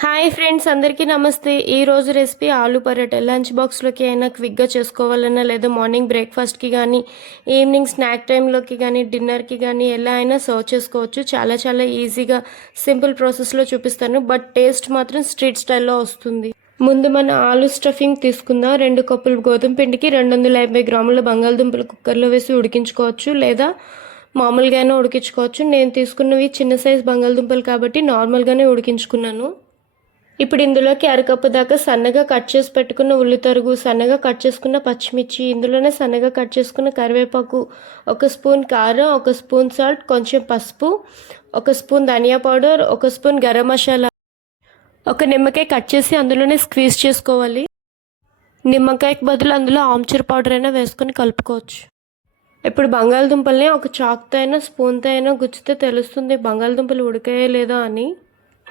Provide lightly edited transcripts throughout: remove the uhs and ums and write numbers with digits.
Hi friends, అందరికీ నమస్తే. ఈరోజు రెసిపీ ఆలూ పరోటా. లంచ్ బాక్స్లోకి అయినా క్విక్గా చేసుకోవాలన్నా, లేదా మార్నింగ్ బ్రేక్ఫాస్ట్కి కానీ, ఈవినింగ్ స్నాక్ టైంలోకి కానీ, డిన్నర్కి కానీ ఎలా అయినా సర్వ్ చేసుకోవచ్చు. చాలా చాలా ఈజీగా సింపుల్ ప్రాసెస్లో చూపిస్తాను, బట్ టేస్ట్ మాత్రం స్ట్రీట్ స్టైల్లో వస్తుంది. ముందు మన ఆలూ స్టఫింగ్ తీసుకుందాం. 2 కప్పులు గోధుమ పిండికి 250 గ్రాముల బంగాళదుంపలు కుక్కర్లో వేసి ఉడికించుకోవచ్చు, లేదా మామూలుగానే ఉడికించుకోవచ్చు. నేను తీసుకున్నవి చిన్న సైజ్ బంగాళదుంపలు కాబట్టి నార్మల్గానే ఉడికించుకున్నాను. ఇప్పుడు ఇందులోకి అరకప్పు దాకా సన్నగా కట్ చేసి పెట్టుకున్న ఉల్లి తరుగు, సన్నగా కట్ చేసుకున్న పచ్చిమిర్చి, ఇందులోనే సన్నగా కట్ చేసుకున్న కరివేపాకు, 1 స్పూన్ కారం, 1 స్పూన్ సాల్ట్, కొంచెం పసుపు, 1 స్పూన్ ధనియా పౌడర్, 1 స్పూన్ గరం మసాలా, 1 నిమ్మకాయ కట్ చేసి అందులోనే స్క్వీజ్ చేసుకోవాలి. నిమ్మకాయకి బదులు అందులో ఆమ్చూర్ పౌడర్ అయినా వేసుకొని కలుపుకోవచ్చు. ఇప్పుడు బంగాళదుంపల్ని ఒక చాక్తో అయినా స్పూన్తో అయినా గుచ్చితే తెలుస్తుంది బంగాళదుంపలు ఉడికాయో లేదో అని.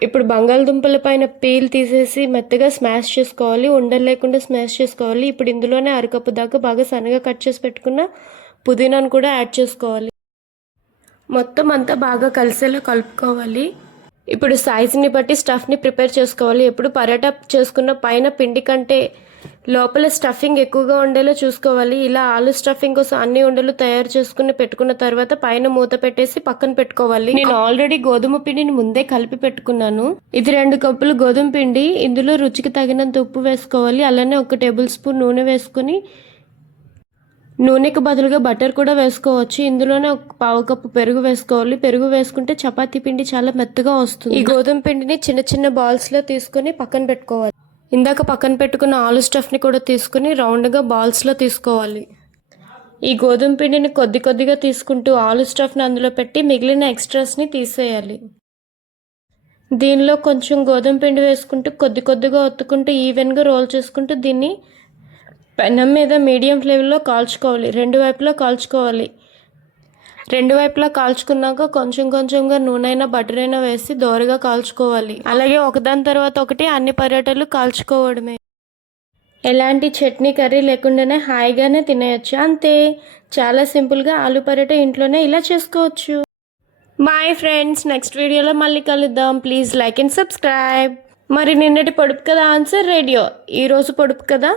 ఇప్పుడు బంగాళదుంపల పైన పీల్ తీసేసి మెత్తగా స్మాష్ చేసుకోవాలి, ఉండలు లేకుండా స్మాష్ చేసుకోవాలి. ఇప్పుడు ఇందులోనే అరకప్పు దాకా బాగా సన్నగా కట్ చేసి పెట్టుకున్న పుదీనాను కూడా యాడ్ చేసుకోవాలి. మొత్తం అంతా బాగా కలిసేలా కలుపుకోవాలి. ఇప్పుడు సైజుని బట్టి స్టఫ్ని ప్రిపేర్ చేసుకోవాలి. ఎప్పుడు పరోటా చేసుకున్న పైన పిండి కంటే లోపల స్టఫింగ్ ఎక్కువగా ఉండేలా చూసుకోవాలి. ఇలా ఆలు స్టఫింగ్ కోసం అన్ని ఉండలు తయారు చేసుకుని పెట్టుకున్న తర్వాత పైన మూత పెట్టేసి పక్కన పెట్టుకోవాలి. నేను ఆల్రెడీ గోధుమ పిండిని ముందే కలిపి పెట్టుకున్నాను. ఇది 2 కప్పులు గోధుమ పిండి. ఇందులో రుచికి తగినంత ఉప్పు వేసుకోవాలి. అలానే 1 టేబుల్ స్పూన్ నూనె వేసుకుని, నూనెకి బదులుగా బటర్ కూడా వేసుకోవచ్చు. ఇందులోనే 1/4 కప్పు పెరుగు వేసుకోవాలి. పెరుగు వేసుకుంటే చపాతీ పిండి చాలా మెత్తగా వస్తుంది. ఈ గోధుమ పిండిని చిన్న చిన్న బాల్స్లో తీసుకొని పక్కన పెట్టుకోవాలి. ఇందాక పక్కన పెట్టుకున్న ఆలు స్టఫ్ని కూడా తీసుకుని రౌండ్గా బాల్స్లో తీసుకోవాలి. ఈ గోధుమ పిండిని కొద్ది కొద్దిగా తీసుకుంటూ ఆలు స్టఫ్ని అందులో పెట్టి మిగిలిన ఎక్స్ట్రాస్ని తీసేయాలి. దీనిలో కొంచెం గోధుమ పిండి వేసుకుంటూ కొద్ది కొద్దిగా ఒత్తుకుంటూ ఈవెన్గా రోల్ చేసుకుంటూ దీన్ని పెనం మీద మీడియం ఫ్లేమ్లో కాల్చుకోవాలి. 2 వైపులా కాల్చుకోవాలి. 2 వైపులా కాల్చుకున్నాక కొంచెం కొంచెంగా నూనె అయినా బటర్ అయినా వేసి దోరగా కాల్చుకోవాలి. అలాగే ఒకదాని తర్వాత ఒకటి అన్ని పరోటాలు కాల్చుకోవడమే. ఎలాంటి చట్నీ కర్రీ లేకుండానే హాయిగానే తినేయచ్చు. అంతే, చాలా సింపుల్గా ఆలు పరోటా ఇంట్లోనే ఇలా చేసుకోవచ్చు. బాయ్ ఫ్రెండ్స్, నెక్స్ట్ వీడియోలో మళ్ళీ కలుద్దాం. Please like and subscribe. మరి నిన్నటి పొడుపు కదా ఆన్సర్ రేడియో, ఈరోజు పొడుపు కదా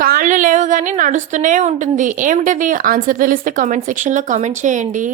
కాళ్ళు లేవు కానీ నడుస్తూనే ఉంటుంది. ఏమిటది? ఆన్సర్ తెలిస్తే కామెంట్ సెక్షన్లో కామెంట్ చేయండి.